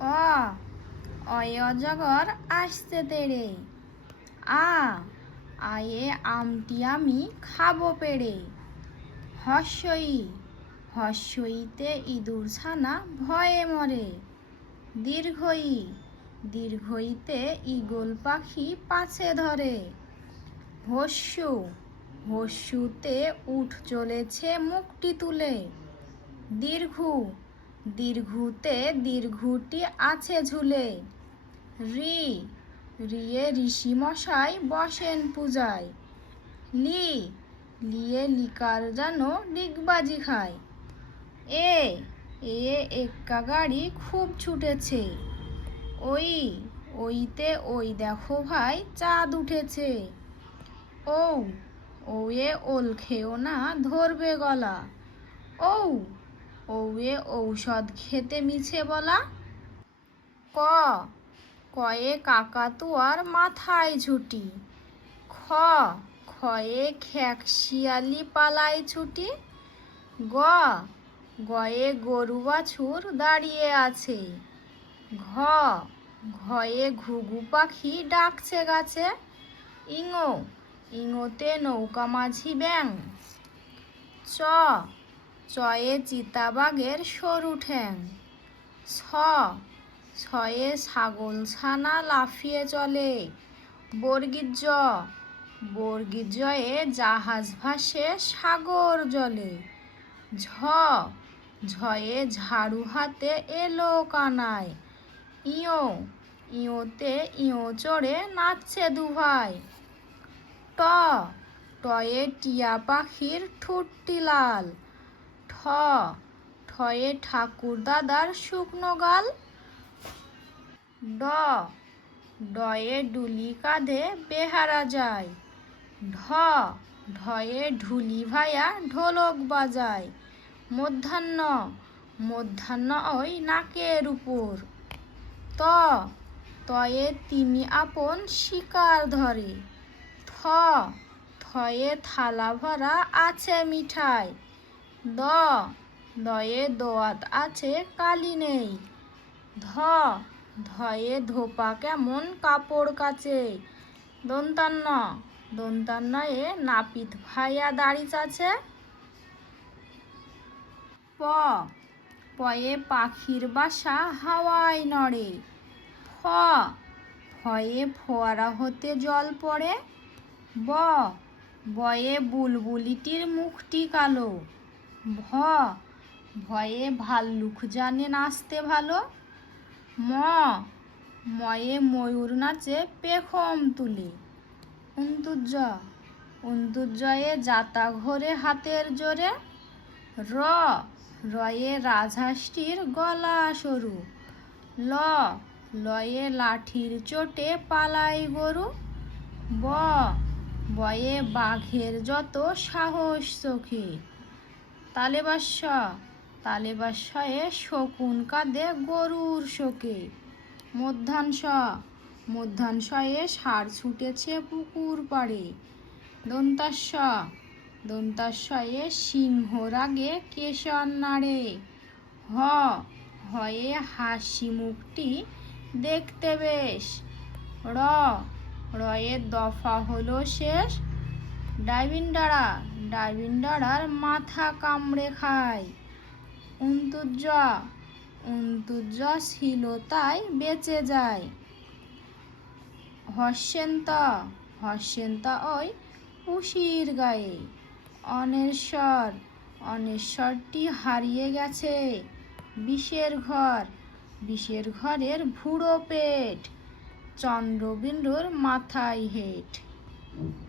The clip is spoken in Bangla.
অ অয়ে অজগর আসতে তেড়ে। আয়ে আমটি আমি খাবো পেড়ে। হর্ষই হর্ষইতে ইঁদুর ছানা ভয়ে মরে। দীর্ঘই দীর্ঘইতে ঈগল পাখি পাছে ধরে। হস্যু হস্যুতে উঠ চলেছে মুখটি তুলে। দীর্ঘু দীর্ঘুতে দীর্ঘুটি আছে ঝুলে। রি রিয়ে ঋষি মশাই বসেন পূজায়। লি লিয়ে লিকার যেন ডিগবাজি খায়। এ এক্কা গাড়ি খুব ছুটেছে। ওইতে ওই দেখো ভাই চাঁদ উঠেছে। ওয়ে ওল খেও না ধরবে গলা। ওয়ে ঔষধ খেতে মিছে বলা। কয়ে কাকাতুয়ার মাথায় ঝুটি। খয়ে খ্যাক শিয়ালি পালায় ছুটি। গয়ে গরু বাছুর দাঁড়িয়ে আছে। ঘয়ে ঘুঘু পাখি ডাকছে গাছে। ইঙোতে নৌকা মাঝি ব্যাং। চয়ে চিতাবাঘের সরু ঠ্যাং। ছয়ে ছাগল ছানা লাফিয়ে চলে। বর্গীর জয়ে জাহাজ ভাসে সাগর জলে। ঝয়ে ঝাড়ু হাতে এলো কানায়। ইয়োতে ইয়ো চড়ে নাচছে দুভাই। টয়ে টিয়া পাখির ঠুটটি লাল। ঠয়ে ঠাকুর দাদার শুকনো গাল। ডয়ে ডুলি কাঁধে বেহারা যায়। ঢয়ে ঢুলি ভায়া ঢোলক বাজায়। মধ্যাহ্ন ওই নাকের উপর। তয়ে তিমি আপন শিকার ধরে। থয়ে থালা ভরা আছে মিঠাই। দয়ে দোয়াত আছে কালি নেই। ধয়ে ধোপা কেমন কাপড় কাচে। দন্তান্নয়ে নাপিত ভাইয়া দাড়ি চাছে। পয়ে পাখির বাসা হাওয়ায় নড়ে। ফয়ে ফোয়ারা হতে জল পড়ে। বয়ে বুলবুলিটির মুখটি কালো। ভয়ে ভাল্লুক জানে নাচতে ভালো। ময়ে ময়ূর নাচে পেখম তুলে। অন্তুজয়ে যাতা ঘোরে হাতের জোরে। রয়ে রাজহাঁসটির গলা সরু। লয়ে লাঠির চোটে পালাই গরু। বয়ে বাঘের যত সাহস চোখে। তালেবাস্যয়ে শকুন কাঁদে গরুর শোকে। মধ্যাহ্নয়ে ষাঁড় ছুটেছে পুকুর পাড়ে। দন্তাস্যয়ে সিংহ রাগে কেশর নাড়ে। হয়ে হাসি মুখটি দেখতে বেশ। রয়ে দফা হলো শেষ। ডাইবিন্ডারার মাথা কামড়ে খায়। অন্তুজ ছিল তাই বেঁচে যায়। হর্ষেন্ত ওই পুষির গায়ে। অনেশ্বরটি হারিয়ে গেছে। বিষের ঘরের ভুড়ো পেট। চন্দ্রবিন্দুর মাথায় হেট।